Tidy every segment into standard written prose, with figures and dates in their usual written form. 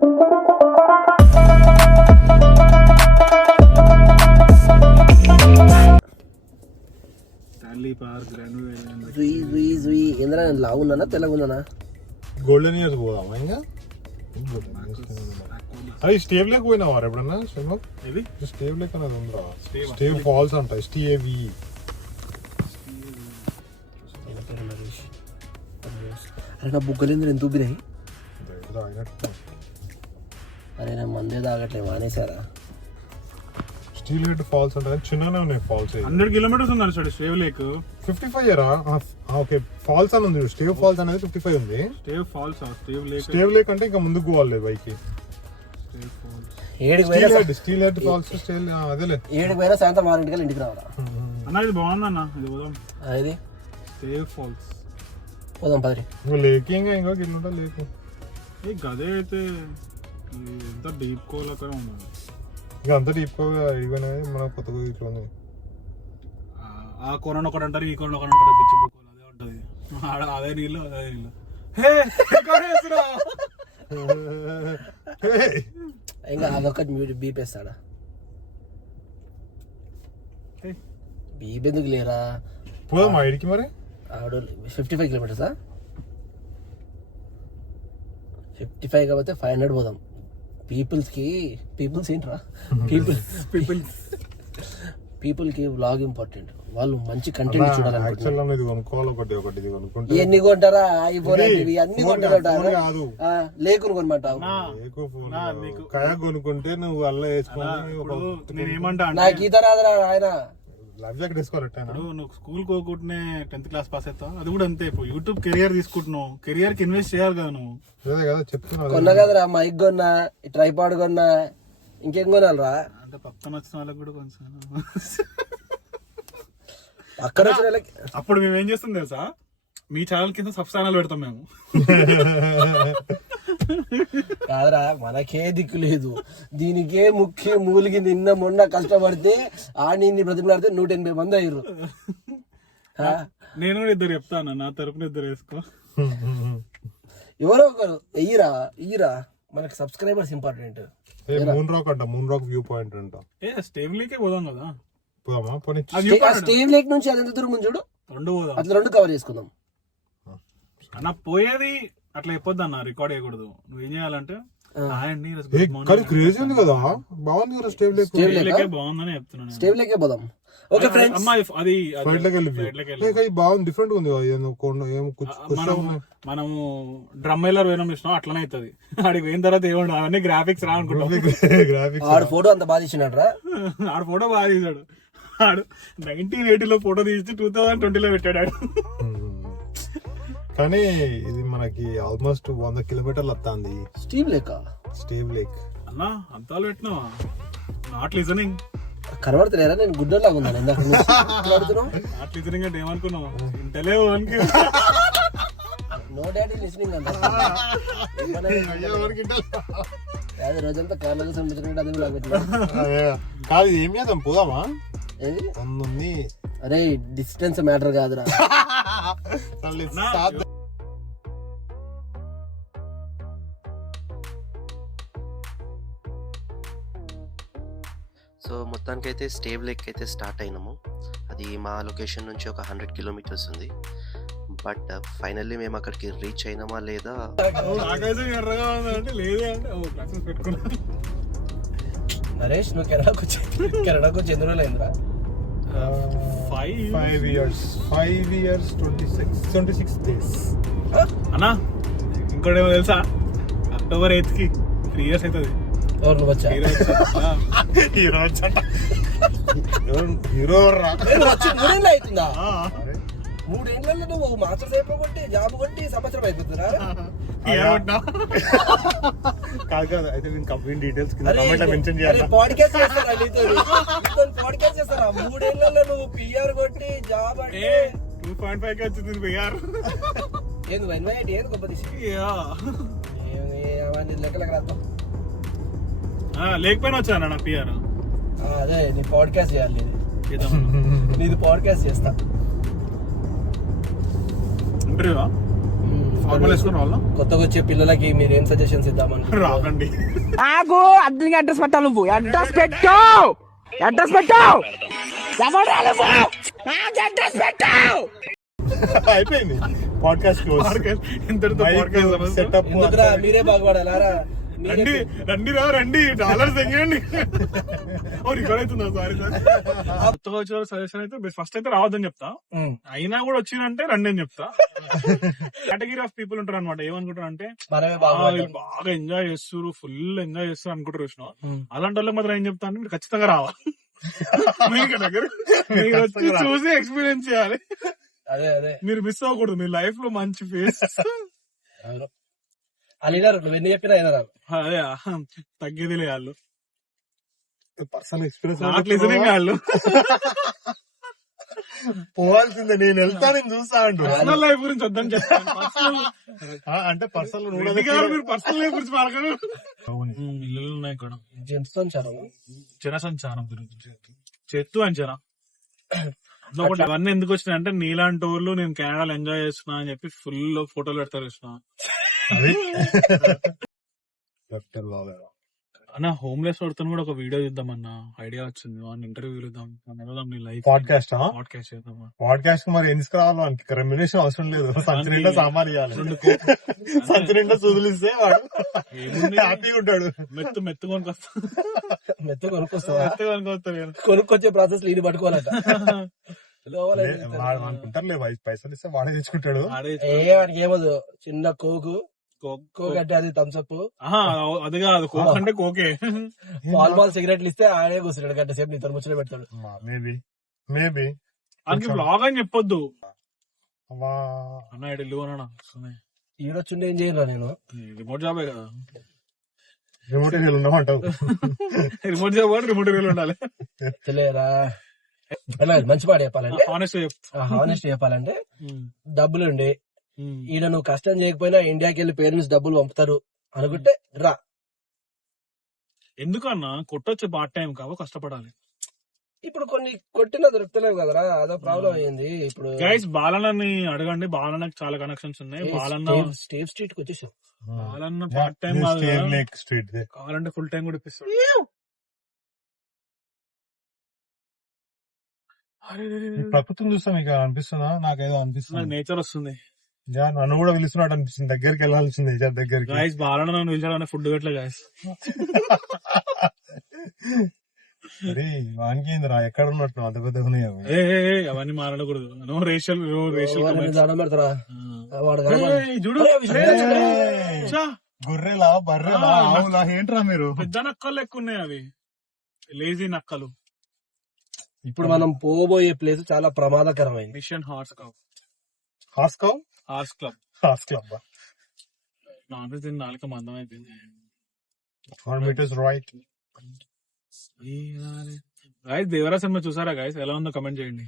ఏంద్రా లావు ఉన్నానా తెల్లగా ఉన్నానా? గోల్డెన్ ఇయర్స్ పోదామా ఇంకా? అది స్టేవ్ లేక్ పోయినావా ఎప్పుడన్నా? ఇది స్టేవ్ లేక్ అనేది ఉందా? స్టేవ్ ఫాల్స్ అంట. STAV. అరే నా బుగ్గలేంద్ర ఎంత ఊపినాయి. అరే నా మందే తాగట్లే మానేసారా? స్టీల్ హెడ్ ఫాల్స్ అంటే చిన్ననే ఉన్నాయి ఫాల్స్. 100 కిలోమీటర్స్ ఉందండి సార్ స్టేవ్ లేక్. 55 ఇయరా? ఓకే, ఫాల్స్ అని ఉంది. స్టేవ్ ఫాల్స్ అనేది 55 ఉంది. స్టేవ్ ఫాల్స్ స్టేవ్ లేక్ అంటే ఇంకా ముందుకు పోవాలి బైక్. స్టీల్ హెడ్ ఫాల్స్ అదేలే. 7 పోయినా సాయంత్రం 6 ఇంటికి రావాలా అన్న? ఇది బాగుందన్న, ఇది పోదాం. అది స్టేవ్ ఫాల్స్ పోదాం పదరి. లేక్ ఇంకా కిలోమీటర్ లేకు. ఈ గదే అయితే ఎంత డీప్ కోలక ఉన్నది. ఇక అంత డీప్ ఇవన్నీ మన కొత్తగా ఇట్లా ఉంది. ఆ కొరణ ఒకటి అంటారు, ఈ కొరణ ఒకటి అంటారు. పిచ్చి కోల అదే ఉంటది. అదే నీళ్ళు అదే నీళ్ళు. ఇంకా అదొకటి బీపేస్తాడా? బీప్ ఎందుకు లేరా? పోదాం మా ఇడికి మరి. ఆవిడ 55 కిలోమీటర్సా? 55 కాబట్టి 500 పోదాం. పీపుల్స్ ఏంట్రా? పీపుల్కి వ్లాగ్ ఇంపార్టెంట్. వాళ్ళు మంచి కంటెంట్ చూడాలనుకుంటున్నారు. ఎన్ని కొంటారా? ఐఫోన్ అన్ని కొంటారు. లేకుని కొనమంటావు? కొనుక్కుంటే నువ్వు అల్ల వేసుకొని నేనేమంటా, నాకు ఈత రాదురా ఆయన. నువ్వు స్కూల్ కోకుంటే 10th క్లాస్ పాస్ అవుతావు. అది కూడా అంతే. ఇప్పుడు యూట్యూబ్ కెరియర్ తీసుకుంటున్నావు, కెరియర్ కి ఇన్వెస్ట్ చేయాలి కదా నువ్వు. కొన్నా కదరా మైక్ కొన్నా, ట్రైపాడ్ కొన్నా, ఇంకేం కొనాలరా? అంటే పక్కన వచ్చిన వాళ్ళకి కూడా కొంచెం అక్కడ వచ్చిన వాళ్ళకి. అప్పుడు మేము ఏం చేస్తాం తెలుసా? మీ ఛానల్ కింద సబ్ ఛానల్ పెడతాం మేము. కాదురా, మనకే దిక్కు లేదు. దీనికే ముఖ్య మూలికి నిన్న మొన్న కష్టపడితే ఆడిని బ్రతిమలాడితే 180 మంది అయ్యారు. నేను కూడా 2 చెప్తాను, నా తరపున 2 వేసుకో. ఎవరో ఒకరు ఇయ్యరా. మనకి subscribers important. Moon rock view point అంట. స్టేవ్ లేకే పోదాం కదా. స్టేవ్ లేక్ నుంచి అదెంత దూరం ఉంది చూడు. 2 పోదాం. అట్లా 2 కవర్ చేసుకుందాం అన్న. పోయేది అట్లా చెప్పొద్దు అన్న, రికార్డ్ చేయకూడదు. నువ్వేం చేయాలంటే క్రేజీ ఉంది కదా, బాగుంది కదా స్టేవ్ లేక్. బాగుందని చెప్తున్నాను. స్టేవ్ లేకే పోదాం. ఓకే ఫ్రెండ్స్, అది బాగుంది, డిఫరెంట్ ఉంది. మనము డ్రమ్ మైలర్ పోయినాం చూసినాం, అట్లనే అవుతుంది. ఆడికి పోయిన తర్వాత ఏమన్నా అవన్నీ గ్రాఫిక్స్ రా అనుకుంటాం. ఆడు ఫోటో అంత బాగా తీసినాడు రా. ఆడు ఫోటో బాగా తీసాడు. ఆడు 1980లో ఫోటో తీసి 2020లో పెట్టాడు. కానీ ఇది మనకి ఆల్మోస్ట్ 100 కిలోమీటర్లు వస్తుంది. స్టేవ్ లేక్ అన్నా అంతా పెట్టినావా? నాట్ లిజనింగ్ కనబడతలేరా? నేను గుడ్డలాగా ఉన్నాను. నాట్ లిజనింగ్ అంటే ఏమనుకున్నావు? ఇంటలేవు అనుకో. నో డాడీ లిజనింగ్ అంట. రోజంతా కాలేజ్ సంబంధించిన కాదు. ఏం చేద్దాం, పోదామా? ఏది ఉంది? అరే డిస్టెన్స్ మ్యాటర్ కాదురా. సో మొత్తానికైతే స్టేవ్ లేక్ అయితే స్టార్ట్ అయినాము. అది మా లొకేషన్ నుంచి ఒక 100 కిలోమీటర్స్ ఉంది. బట్ ఫైనల్లీ మేము అక్కడికి రీచ్ అయినామా లేదా? నరేష్, నువ్వు కెనడాకు వచ్చి ఎన్ని రోజులు అయిందిరా? 5 years 26 days. అన్నా ఇంకోటి ఏమో తెలుసా? October 8th కి 3 years అవుతుంది. ఎవరు నువ్వు వచ్చా? హీరో మూడేళ్ళు అవుతుందా? 3 ఏళ్ళలో నువ్వు మాస్టర్స్ అయిపోగొట్టి జాబ్ కొట్టి సంవత్సరం అయిపోతుందా? పాడ్కాస్ట్ చేస్తారా? పాడ్కాస్ట్ చేస్తారా? 3 ఏళ్ళలో నువ్వు PR కొట్టి జాబ్ అంటే 2.5 వచ్చింది PR. ఏంది వైన్ ఏది గొప్ప తీసి లెక్కలకు రాస్తాం. లేకపోయినా వచ్చాను నా PR. అదే నీ పాడ్కాస్ట్ చేయాలి. నీది పాడ్కాస్ట్ చేస్తా. ఇంటర్వ్యూ నార్మల్ వేసుకుని వాళ్ళు కొత్తగా వచ్చే పిల్లలకి మీరు ఏం సజెషన్స్ ఇద్దామని రాకండి. ఆగు అద్దరికి అడ్రస్ పెట్టాలి నువ్వు అడ్రస్ పెట్టు అడ్రస్ పెట్టు అడ్రస్ పెట్టు అయిపోయింది పాడ్కాస్ట్ ఇంతటితో podcast సమస్య. సెటప్ ఎందుకురా మీరే బాగుపడాలారా రండి రండి రా రండి డాలర్స్ తెగండి. రికార్డ్ అవుతుందా? Sorry sir. కొత్తగా వచ్చిన సజెషన్ అయితే ఫస్ట్ అయితే రావద్దని చెప్తా. అయినా కూడా వచ్చిందంటే రండి అని చెప్తా. కేటగిరీ ఆఫ్ పీపుల్ ఉంటారు అనమాట. ఏమనుకుంటారు అంటే మనమే వీళ్ళు బాగా ఎంజాయ్ చేస్తారు, ఫుల్ ఎంజాయ్ చేస్తారు అనుకుంటారు. చూసిన అలాంటి వాళ్ళకి మాత్రం ఏం చెప్తా అంటే మీరు ఖచ్చితంగా రావాలి. మీకు దగ్గర మీరు వచ్చి చూసి ఎక్స్పీరియన్స్ చేయాలి. అదే అదే మీరు మిస్ అవ్వకూడదు. మీ లైఫ్ లో మంచి ఫేస్. అలీనారు నువ్వు ఎన్ని చెప్పినా అయినా అదే తగ్గేదిలే వాళ్ళు. పర్సనల్ ఎక్స్పీరియన్స్ నాట్ లిజనింగ్ వాళ్ళు. పోవాల్సిందే. నేను వెళ్తా, నేను చూస్తా అంటూ. పర్సనల్ లైఫ్ గురించి వద్దని చెప్తాను. అంటే పర్సనల్ మీరు పర్సనల్ లైఫ్ గురించి మాట్లాడు. ఇల్లు ఉన్నాయి ఇక్కడ. జంతువుంచారు జనసంచారం గురించి చెత్తు అంచనా అవన్నీ ఎందుకు వచ్చినాయి అంటే నీలాంటి వాళ్ళు నేను కెనడాలో ఎంజాయ్ చేస్తున్నా అని చెప్పి ఫుల్ ఫోటోలు పెడతారు. చూసిన అన్న హోమ్లెస్ పడుతున్న కూడా ఒక వీడియో చూద్దామన్నా ఐడియా వచ్చింది. వాళ్ళని ఇంటర్వ్యూ ఇద్దాం. నీ లైఫ్ పాడ్కాస్ట్ పాడ్కాస్ట్ చేద్దామా? పాడ్కాస్ట్ మరి ఏం తీసుకురావాలి మనకి రెమ్యునేషన్ అవసరం లేదు. సంచి నిండా సామాన్ ఇవ్వాలి. సంచి నిండా సుదులిస్తే వాడు హ్యాపీగా ఉంటాడు. మెత్తు కొనుకొస్తా. మెత్త కొనుక్కొస్తావా? కొనుక్కొస్తాను. కొనుక్కొచ్చే ప్రాసెస్ లీడ్ పట్టుకోవాలట. అనుకుంటారులే పైసలు ఇస్తే వాడే తెచ్చుకుంటాడు. వాడికి ఏమదు చిన్న కోకు అంటే అది థమ్స్అప్ అది కాదు కోక్ అంటే కోకే. మాల్ సిగరెట్లు ఇస్తే ఆడే కూర్చున్నాడు గంట సేపు నీతో ముచ్చట పెడతాడు. మేబీ అందుకే బ్లాగ్ అని చెప్పొద్దు అన్న. ఇటు అన్నా ఈడొచ్చుండే ఏం చేయరా నేను. రిమోట్ జాబే కదా. రిమోట్ ఏరియాలు ఉండమంటావు. రిమోట్ జాబ్ రిమోట్ ఏరియాలో ఉండాలి. తెలియరా మంచి మాట చెప్పాలంటే హానెస్ట్ చెప్పాలంటే డబ్బులుండి ఈయన నువ్వు కష్టం చేయకపోయినా ఇండియాకి వెళ్ళి పేరెంట్స్ డబ్బులు పంపుతారు అనుకుంటే రా. ఎందుకన్నా కొట్టొచ్చే పార్ట్ టైం కావో కష్టపడాలి. ఇప్పుడు కొన్ని కొట్టినా దొరుకుతలేవు కదరా, అదో ప్రాబ్లం అయింది. ఇప్పుడు గైస్ బాలన్నని అడగండి. బాలన్నకి చాలా కనెక్షన్స్ ఉన్నాయి. బాలన్న స్టేవ్ స్ట్రీట్ కి వచ్చేసాం. బాలన్న పార్ట్ టైం స్ట్రీట్ కావాలంటే ఫుల్ టైం కూడా ఇప్పిస్తాడు. ప్రభుత్వం చూస్తా మీకు అనిపిస్తుందా? నాకేదో అనిపిస్తుంది. నేచర్ వస్తుంది. నన్ను కూడా పిలుస్తున్నాడు అనిపిస్తుంది. దగ్గరికి వెళ్ళాల్సింది దగ్గరికి. గైస్ బాలన్న నన్ను పిలిచాడనే ఫుడ్ గట్లే గైస్. అరే వానికి ఏందిరా ఎక్కడ ఉన్నట్టు అంత పెద్దగా ఉన్నాయి అవన్నీ మాట్లాడకూడదు. నో రేషియల్ పెడతారా చూడు. గొర్రెలా బర్రెలా ఆవులా ఏంట్రా మీరు? పెద్ద నక్కలు లెక్క ఉన్నాయి అవి, లేజీ నక్కలు. ఇప్పుడు మనం పోబోయే ప్లేస్ చాలా ప్రమాదకరమైంది. Mission horse club. Horse club horse club horse club non veg తిని నాలుక మందం అయిపోయింది. రైట్ గైస్ దేవరా సినిమా చూసారా గైస్? ఎలా ఉందో కమెంట్ చేయండి.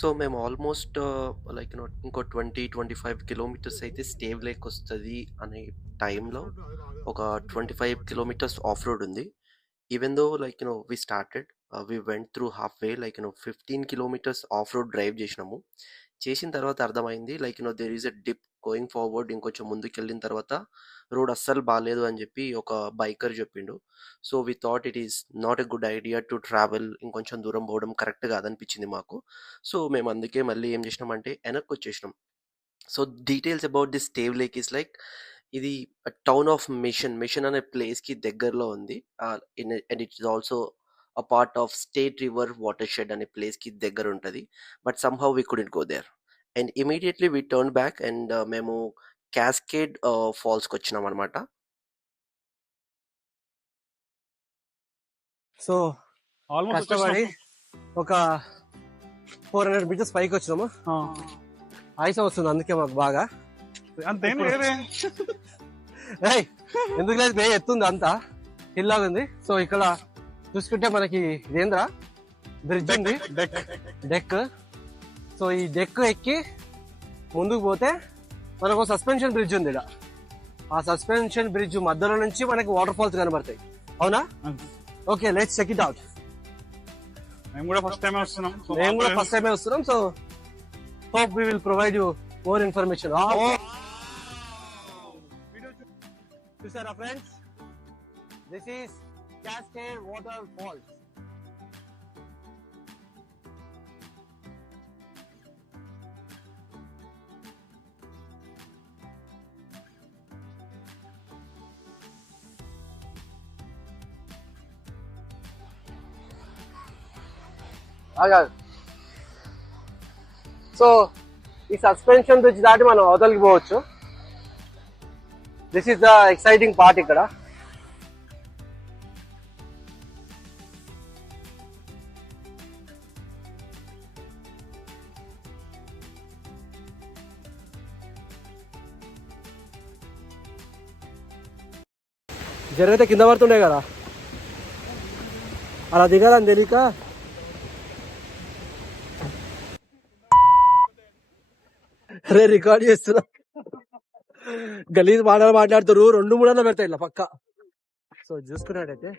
సో మేము ఆల్మోస్ట్ లైక్ ఇంకో 20-25 కిలోమీటర్స్ అయితే స్టేవ్ లేక్ వస్తుంది అనే టైంలో ఒక 25 కిలోమీటర్స్ ఆఫ్ రోడ్ ఉంది. Even though like we started we went through half way like 15 kilometers off road drive చేసినాము. చేసిన తర్వాత అర్థమైంది like there is a dip going forward. ఇంకొంచెం ముందుకు వెళ్ళిన తర్వాత రోడ్ అస్సలు బాగాలేదు అని చెప్పి ఒక బైకర్ చెప్పిండు. So we thought it is not a good idea to travel. ఇంకొంచెం దూరం పోవడం కరెక్ట్ కాదనిపించింది మాకు. సో మేము అందుకే మళ్ళీ ఏం చేసినామంటే వెనక్కి వచ్చేసినాం. So details about this Stave lake is like ఇది టౌన్ ఆఫ్ మిషన్ అనే ప్లేస్కి దగ్గరలో ఉంది. And it is also a part of State River watershed అనే ప్లేస్కి దగ్గర ఉంటుంది. But somehow we couldn't go there and immediately we turned back and మేము క్యాస్కేడ్ ఫాల్స్కి వచ్చినాం అనమాట. సో కష్టపడి ఒక 400 మీటర్స్ పైకి వచ్చినాము. ఆయుసం వస్తుంది అందుకే మాకు బాగా. అంతేం ఎందుకు లేదు మే ఎత్తుంది అంతా హిల్ లాగా ఉంది. సో ఇక్కడ చూసుకుంటే మనకి ఇదేంద్రా బ్రిడ్జ్ ఉంది, డెక్. సో ఈ డెక్ ఎక్కి ముందుకు పోతే మనకు సస్పెన్షన్ బ్రిడ్జ్ ఉంది ఇక్కడ. ఆ సస్పెన్షన్ బ్రిడ్జ్ మధ్యలో నుంచి మనకి వాటర్ ఫాల్స్ కనబడతాయి. అవునా? Okay, let's check it out. మేము కూడా ఫస్ట్ టైం వస్తున్నాం. So hope we will provide you more information. చూసారా friends, this is Cascade Waterfalls. So ఈ సస్పెన్షన్ బ్రిడ్జ్ దాటి మనం అవతలికి పోవచ్చు. This is the exciting part ఇక్కడ. జరిగితే కింద పడుతుండే కదా, అలా దిగాలని తెలియక అరే రికార్డ్ చేస్తున్నా. గలీజ్ మాటలు మాట్లాడుతారు, 2-3 పెడతాయి ఇట్లా పక్క. సో చూసుకున్నట్టయితే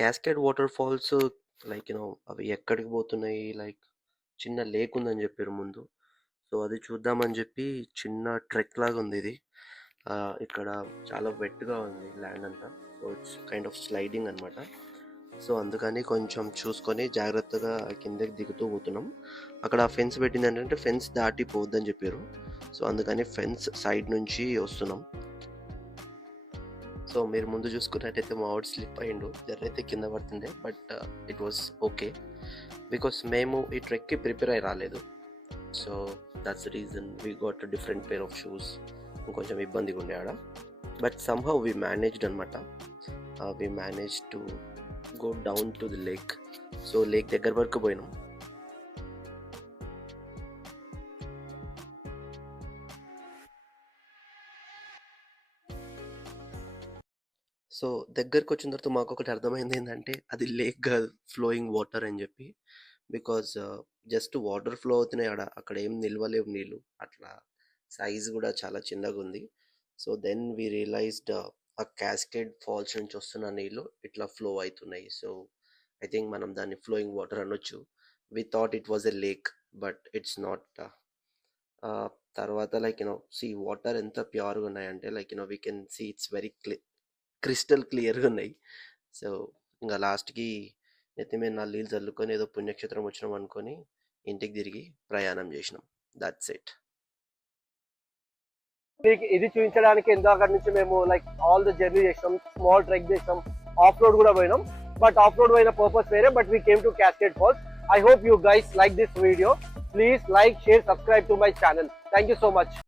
క్యాస్కేడ్ వాటర్ ఫాల్స్ లైక్ అవి ఎక్కడికి పోతున్నాయి, లైక్ చిన్న లేక్ ఉందని చెప్పారు ముందు. సో అది చూద్దామని చెప్పి చిన్న ట్రెక్ లాగా ఉంది ఇది. ఇక్కడ చాలా వెట్గా ఉంది ల్యాండ్ అంతా. So it's kind of sliding అనమాట. సో అందుకని కొంచెం చూసుకొని జాగ్రత్తగా కిందకి దిగుతూ పోతున్నాం. అక్కడ ఫెన్స్ పెట్టింది ఏంటంటే ఫెన్స్ దాటి పోవద్దని చెప్పారు. సో అందుకని ఫెన్స్ సైడ్ నుంచి వస్తున్నాం. సో మీరు ముందు చూసుకున్నట్టయితే మా వాడు స్లిప్ అయ్యిండు, జరైతే కింద పడుతుండే. But it was okay because మేము ఈ ట్రెక్కి ప్రిపేర్ అయ్యి రాలేదు. So that's reason we got different pair of shoes. ఇంకొంచెం ఇబ్బందిగా ఉండే ఆడ. బట్ సమ్హౌ వీ మేనేజ్డ్ అనమాట. We manage to go down to the lake. So lake దగ్గర వరకు పోయినాం. సో దగ్గరకు వచ్చిన తర్వాత మాకు ఒకటి అర్థమైంది ఏంటంటే అది లేక్ కాదు, ఫ్లోయింగ్ వాటర్ అని చెప్పి. బికాజ్ జస్ట్ వాటర్ ఫ్లో అవుతున్నాయి అక్కడ ఏం నిల్వలేవు నీళ్ళు. అట్లా సైజ్ కూడా చాలా చిన్నగా ఉంది. సో దెన్ వీ రియలైజ్డ్ ఆ క్యాస్కేడ్ ఫాల్స్ నుంచి వస్తున్న నీళ్ళు ఇట్లా ఫ్లో అవుతున్నాయి. సో ఐ థింక్ మనం దాన్ని ఫ్లోయింగ్ వాటర్ అనొచ్చు. We thought it was a lake but it's not. తర్వాత లైక్ సీ వాటర్ ఎంత ప్యూర్గా ఉన్నాయంటే like we can see it's very crystal క్లియర్గా ఉన్నాయి. సో ఇంకా లాస్ట్కి నెత్తి మీద 4 నీళ్ళు చల్లుకొని ఏదో పుణ్యక్షేత్రం వచ్చినాం అనుకొని ఇంటికి తిరిగి ప్రయాణం చేసినాం. That's it. ఇది చూపించడానికి ఇందాక నుంచి మేము లైక్ ఆల్ ద జర్నీ చేసాం, స్మాల్ ట్రెక్ చేసాం, ఆఫ్ రోడ్ కూడా పోయినాం. బట్ ఆఫ్ రోడ్ పోయిన పర్పస్ వేరే. But we came to cascade falls. I hope you guys like this video. Please like, share, subscribe to my channel. Thank you so much.